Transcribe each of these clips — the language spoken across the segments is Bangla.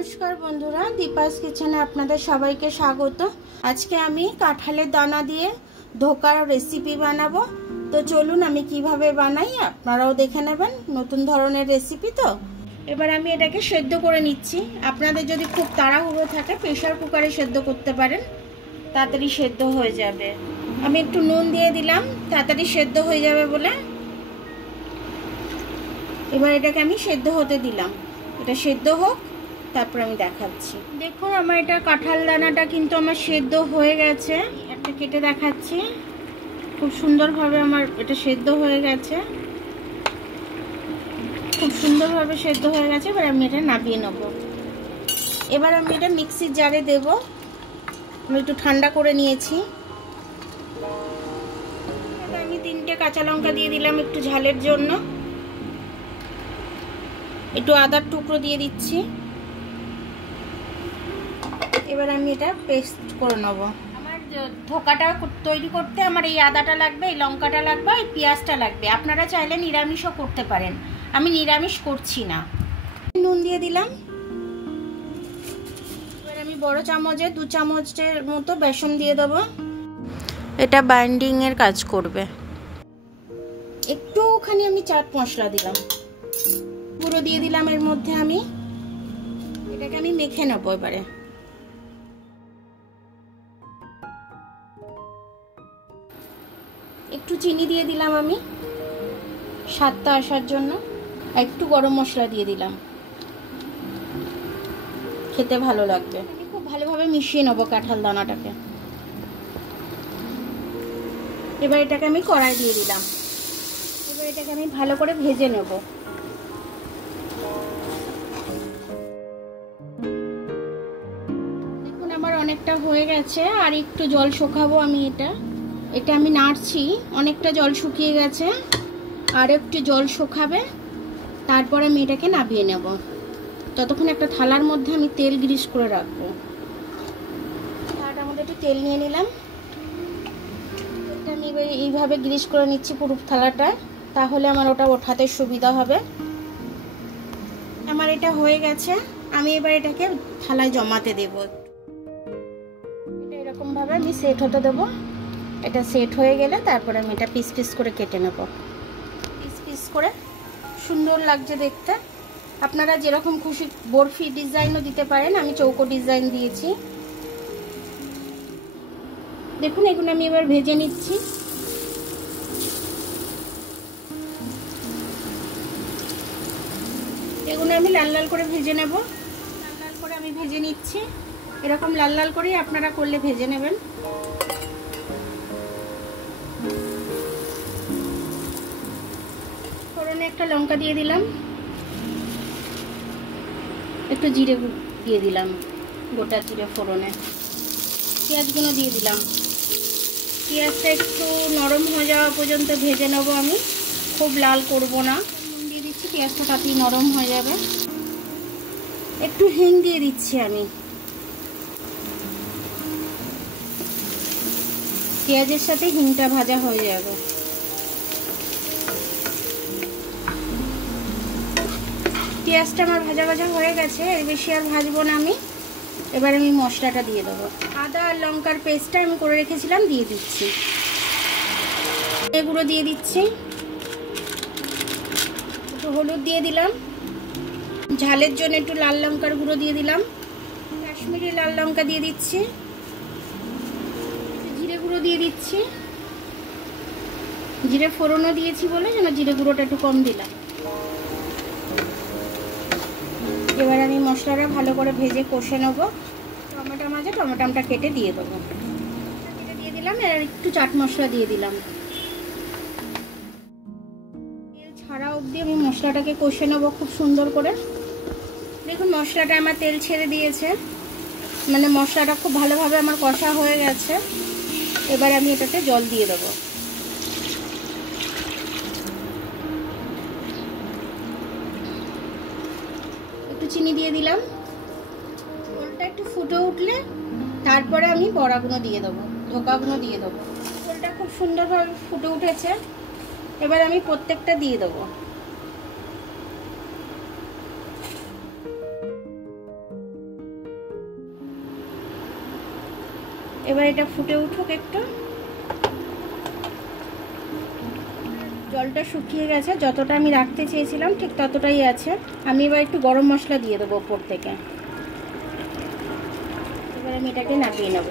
নমস্কার বন্ধুরা, দীপাস কিচেনে আপনাদের সবাইকে স্বাগত। আজকে আমি কাঁঠালের দানা দিয়ে ধোকার রেসিপি বানাবো। তো চলুন আমি কিভাবে বানাই আপনারাও দেখে নেবেন। নতুন ধরনের রেসিপি তো। এবার আমি এটাকে সেদ্ধ করে নিচ্ছি। আপনাদের যদি খুব তাড়াহুড়ো থাকে প্রেসার কুকারে সেদ্ধ করতে পারেন, তাড়াতাড়ি সেদ্ধ হয়ে যাবে। আমি একটু নুন দিয়ে দিলাম তাড়াতাড়ি সেদ্ধ হয়ে যাবে বলে। এবার এটাকে আমি সেদ্ধ হতে দিলাম, এটা সেদ্ধ হোক, তারপর আমি দেখাচ্ছি। দেখুন আমার এটা কাঁঠাল দানাটা কিন্তু আমার সেদ্ধ হয়ে গেছে। একটা কেটে দেখাচ্ছি, খুব সুন্দরভাবে আমার এটা সেদ্ধ হয়ে গেছে, খুব সুন্দরভাবে সেদ্ধ হয়ে গেছে। এবার আমি এটা নামিয়ে নেব। এবার আমি এটা মিক্সির জারে দেব। আমি একটু ঠান্ডা করে নিয়েছি। আমি 3টে কাঁচা লঙ্কা দিয়ে দিলাম একটু ঝালের জন্য। একটু আদার টুকরো দিয়ে দিচ্ছি। এবার আমি এটা পেস্ট করে নেব। আমার ধোকাটা তৈরি করতে আমার এই আদাটা লাগবে, এই লঙ্কাটা লাগবে, এই পেঁয়াজটা লাগবে। আপনারা চাইলে নিরামিষও করতে পারেন, আমি নিরামিষ করছি না। নুন দিয়ে দিলাম। এবার আমি বড় চামচে 2 চামচের মতো বেসন দিয়ে দেবো। এটা বাইন্ডিং এর কাজ করবে। একটুখানি আমি চাট মশলা দিলাম, পুরো দিয়ে দিলাম এর মধ্যে। আমি এটাকে আমি মেখে নেবো। এবারে একটু চিনি দিয়ে দিলাম আমি স্বাদটা আসার জন্য। একটু গরম মশলা দিয়ে দিলাম, খেতে ভালো লাগবে। আমি খুব ভালোভাবে মিশিয়ে নেবো কাঁঠাল দানাটাকে। এবার এটাকে আমি কড়াই দিয়ে দিলাম। এবার এটাকে আমি ভালো করে ভেজে নেব। দেখুন আমার অনেকটা হয়ে গেছে, আর একটু জল শুকাবো আমি। এটা আমি নাড়ছি, অনেকটা জল শুকিয়ে গেছে, আর একটু জল শুকাবে, তারপরে আমি এটাকে নামিয়ে নেব। ততক্ষণ একটা থালার মধ্যে আমি তেল গ্রিস করে রাখবো। থালাটার মধ্যে একটু তেল নিয়ে নিলাম। এটা আমি এইভাবে গ্রিস করে নিচ্ছি পুরো থালাটা, তাহলে আমার ওটা ওঠাতে সুবিধা হবে। আমার এটা হয়ে গেছে, আমি এবার এটাকে থালায় জমাতে দেব। এটা এরকম ভাবে আমি সেট হতে দেবো। এটা সেট হয়ে গেলে তারপরে আমি এটা পিস পিস করে কেটে নেব। পিস পিস করে সুন্দর লাগছে দেখতে। আপনারা যেরকম খুশি বরফি ডিজাইনও দিতে পারেন, আমি চৌকো ডিজাইন দিয়েছি। দেখুন এগুলো আমি এবার ভেজে নিচ্ছি। এগুলো আমি লাল লাল করে ভেজে নেব। লাল লাল করে আমি ভেজে নিচ্ছি। এরকম লাল লাল করেই আপনারা করলে ভেজে নেবেন। ফোড়নে একটা লঙ্কা দিয়ে দিলাম, একটু জিরে দিয়ে দিলাম, গোটা জিরে ফোড়নে। পেঁয়াজগুলো দিয়ে দিলাম। পেঁয়াজটা একটু নরম হয়ে যাওয়া পর্যন্ত ভেজে নেব আমি, খুব লাল করব না। নুন দিয়ে দিচ্ছি, পেঁয়াজটা তাড়াতাড়ি নরম হয়ে যাবে। একটু হিং দিয়ে দিচ্ছি আমি। পেঁয়াজের সাথে হিংটা ভাজা হয়ে যাবে। পেঁয়াজটা আমার ভাজা ভাজা হয়ে গেছে, এর বেশি আর ভাজবো না আমি। এবার আমি মশলাটা দিয়ে দেবো। আদা আর লঙ্কার পেস্টটা আমি করে রেখেছিলাম দিয়ে দিচ্ছি। এগুলো দিয়ে দিচ্ছি। একটু হলুদ দিয়ে দিলাম, ঝালের জন্য একটু লাল লঙ্কার গুঁড়ো দিয়ে দিলাম, কাশ্মীরি লাল লঙ্কা দিয়ে দিচ্ছি, জিরে গুঁড়ো দিয়ে দিচ্ছি। জিরে ফোড়নও দিয়েছি বলে যেন জিরে গুঁড়োটা একটু কম দিলাম। এবার আমি মশলাটা ভালো করে ভেজে কষে নেব। টমেটো মাঝে টমেটোটা কেটে দিয়ে দেবো। কেটে দিয়ে দিলাম। আর একটু চাট মশলা দিয়ে দিলাম। তেল ছাড়া অবধি আমি মশলাটাকে কষে নেব খুব সুন্দর করে। দেখুন মশলাটা আমার তেল ছেড়ে দিয়েছে, মানে মশলাটা খুব ভালোভাবে আমার কষা হয়ে গেছে। এবার আমি এটাতে জল দিয়ে দেবো। চিনি দিয়ে দিলাম। ঝোলটা একটু ফুটে উঠলে তারপরে আমি বড়াগুলো দিয়ে দেবো, ধোকাগুলো দিয়ে দেবো। ঝোলটা খুব সুন্দরভাবে ফুটে উঠেছে। এবার আমি প্রত্যেকটা দিয়ে দেবো। এবার এটা ফুটে উঠুক একটু। জলটা শুকিয়ে গেছে, যতটা আমি রাখতে চেয়েছিলাম ঠিক ততটাই আছে। আমি এবার একটু গরম মশলা দিয়ে দেবো উপর থেকে। এবার আমি এটাকে নামিয়ে নেব।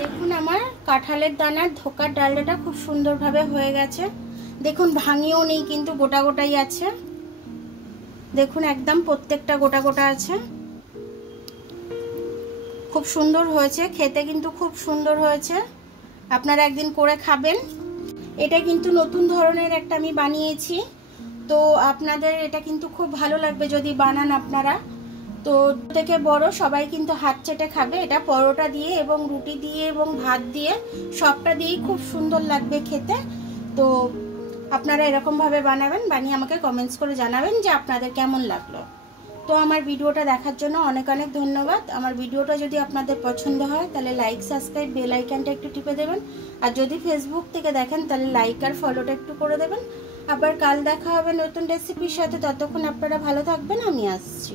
দেখুন আমার কাঁঠালের দানার ধোকার ডালনাটা খুব সুন্দরভাবে হয়ে গেছে। দেখুন ভাঙিও নেই, কিন্তু গোটা গোটাই আছে। দেখুন একদম প্রত্যেকটা গোটা গোটা আছে। খুব সুন্দর হয়েছে খেতে, কিন্তু খুব সুন্দর হয়েছে। আপনারা একদিন করে খাবেন। এটা কিন্তু নতুন ধরনের একটা আমি বানিয়েছি, তো আপনাদের এটা কিন্তু খুব ভালো লাগবে যদি বানান আপনারা। তো থেকে বড় সবাই কিন্তু হাত চেটে খাবে। এটা পরোটা দিয়ে এবং রুটি দিয়ে এবং ভাত দিয়ে সবটা দিয়েই খুব সুন্দর লাগবে খেতে। তো আপনারা এরকম ভাবে বানাবেন, বানিয়ে আমাকে কমেন্টস করে জানাবেন যে আপনাদের কেমন লাগলো। তো আমার ভিডিওটা দেখার জন্য অনেক অনেক ধন্যবাদ। আমার ভিডিওটা যদি আপনাদের পছন্দ হয় তাহলে লাইক, সাবস্ক্রাইব, বেল আইকনটা একটু টিপে দেবেন। আর যদি ফেসবুক থেকে দেখেন তাহলে লাইক আর ফলোটা একটু করে দেবেন। আবার কাল দেখা হবে নতুন রেসিপির সাথে। ততক্ষণ আপনারা ভালো থাকবেন, আমি আসছি।